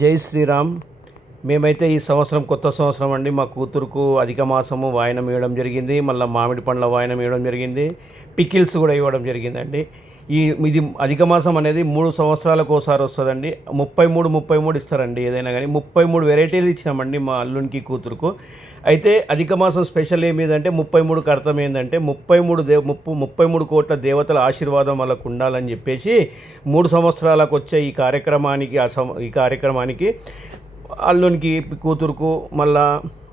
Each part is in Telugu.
జై శ్రీరామ్. మేమైతే ఈ సంవత్సరం కొత్త సంవత్సరం అండి. మా కూతురుకు అధిక మాసము వాయనం ఇవ్వడం జరిగింది. మళ్ళీ మామిడి పండ్ల వాయనం ఇవ్వడం జరిగింది. పికిల్స్ కూడా ఇవ్వడం జరిగిందండి. ఇది అధిక మాసం అనేది 3 సంవత్సరాలకు ఒకసారి వస్తుందండి. 33 ఇస్తారండి. ఏదైనా కానీ 33 వెరైటీలు ఇచ్చినామండి మా అల్లునికి కూతురుకు. అయితే అధిక మాసం స్పెషల్ ఏమిదంటే 33కి అర్థం ఏంటంటే 33 కోట్ల దేవతల ఆశీర్వాదం వాళ్ళకు ఉండాలని చెప్పేసి 3 సంవత్సరాలకు వచ్చే ఈ కార్యక్రమానికి అల్లునికి కూతురుకు మళ్ళా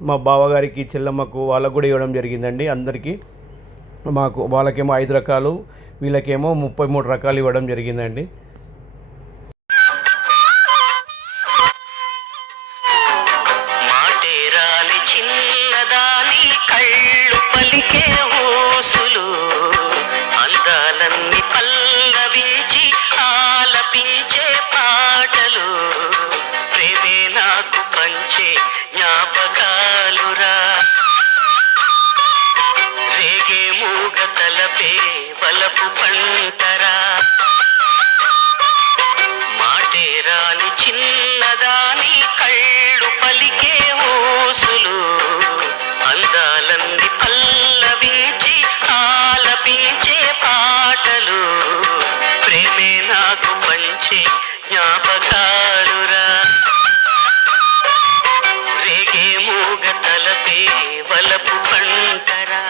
మా బావగారికి చెల్లమ్మకు వాళ్ళకు కూడా ఇవ్వడం జరిగిందండి. అందరికీ వాళ్ళకేమో 5 రకాలు, వీళ్ళకేమో 33 రకాలు ఇవ్వడం జరిగిందండి. చిన్నదాని కళ్ళు పలికే ఊసులు అందాలన్నీ పల్లవించి ఆలపించే పాటలు ప్రేమే నాకు పంచే జ్ఞాపకాలురా రేగే మూగ తలపే వలపు పంటరా మాటే రాని చిన్నదాని కళ్ళు పలికే ఊసులు అందాలన్నీ పల్లవించి ఆలపించే పాటలు ప్రేమే నాకు పంచే జ్ఞాపకాలురా రేగే మూగ తలపే వలపు పంటరా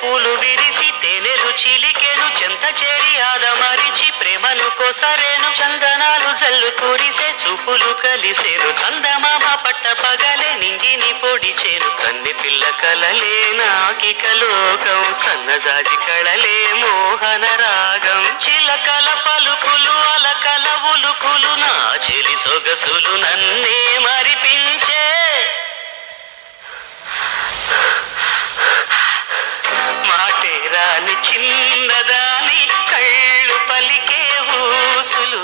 పూలు విరిసి తేనెలు చిలికెను చెంత చేరి ఆదమరిచి ప్రేమను కోసరేను చందనాలు జల్లు కురిసే చూపులు కలిసేను చందమామ పట్ట పగలే నింగిని పొడిచేను కన్నె పిల్ల కలలే నాకిక లోకం సన్నజాజి కళలే మోహన రాగం చిలకల పలుకులు అలకల ఉలుకులు నా చెలి సొగసులు నన్నే మరిపించే రాని చిన్నదాని కళ్ళు పలికే ఊసులు